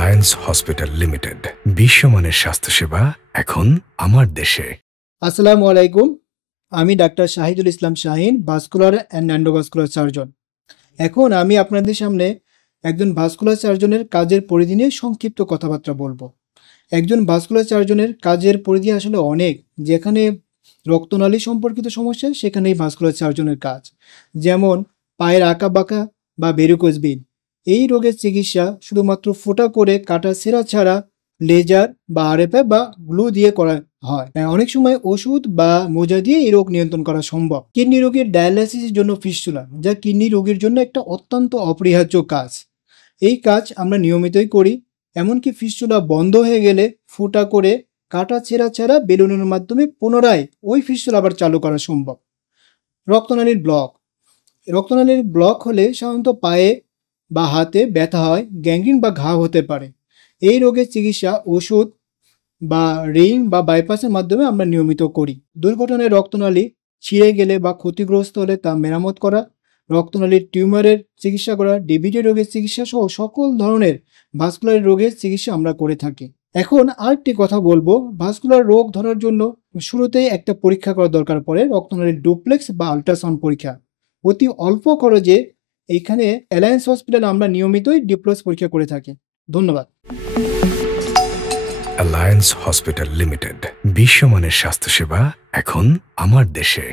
Alliance hospital limited, বিশ্বমানের স্বাস্থ্যসেবা এখন আমার দেশে। আসসালামু আলাইকুম। আমি doctor Shahidul Islam Shahin, vascular and endovascular surgeon. এখন আমি আপনাদের সামনে একজন ভাস্কুলার সার্জনের কাজের পরিধি নিয়ে সংক্ষিপ্ত কথাবার্তা বলবো। একজন ভাস্কুলার সার্জনের কাজের পরিধি আসলে অনেক। যেখানে রক্তনালী সম্পর্কিত সমস্যা, সেখানেই ভাস্কুলার সার্জনের কাজ। যেমন পায়ের আঁকাবাঁকা বা ভেরিকোজ ভেইন, এই রোগের চিকিৎসা শুধুমাত্র ফোঁটা করে কাটা সেরা ছাড়া লেজার বা আরএফএ বা গ্লু দিয়ে করা হয়। অনেক সময় ওষুধ বা মোজা দিয়ে এই রোগ নিয়ন্ত্রণ করা সম্ভব। কিডনি রোগের ডায়ালাইসিসের জন্য ফিস্টুলা, যা কিডনি রোগীর জন্য একটা অত্যন্ত অপরিহার্য কাজ। এই কাজ আমরা নিয়মিতই করি। এমনকি ফিস্টুলা বন্ধ হয়ে গেলে ফোঁটা করে কাটা ছেঁড়া ছাড়া বেলুনের মাধ্যমে পুনরায় ওই ফিস্টুলা আবার চালু করা সম্ভব। রক্তনালীর ব্লক হলে সাধারণত পায়ে বা হাতে ব্যথা হয়, গ্যাংগ্রিন বা ঘা হতে পারে। এই রোগের চিকিৎসা ওষুধ বা রিং বা বাইপাসের মাধ্যমে আমরা নিয়মিত করি। দুর্ঘটনায় রক্তনালী ছিঁড়ে গেলে বা ক্ষতিগ্রস্ত হলে তা মেরামত করা, রক্তনালীর টিউমারের চিকিৎসা করা, ডিভিডি রোগের চিকিৎসা সহ সকল ধরনের ভাস্কুলার রোগের চিকিৎসা আমরা করে থাকি। এখন আরেকটি কথা বলবো, ভাস্কুলার রোগ ধরার জন্য শুরুতেই একটা পরীক্ষা করা দরকার পড়ে, রক্তনালীর ডুপ্লেক্স বা আল্ট্রাসাউন্ড পরীক্ষা। অতি অল্প খরচে এইখানে অ্যালায়েন্স হসপিটালে আমরা নিয়মিতই ডুপ্লেক্স পরীক্ষা করে থাকি। ধন্যবাদ। অ্যালায়েন্স হসপিটাল লিমিটেড, বিশ্বমানের স্বাস্থ্যসেবা এখন আমার দেশে।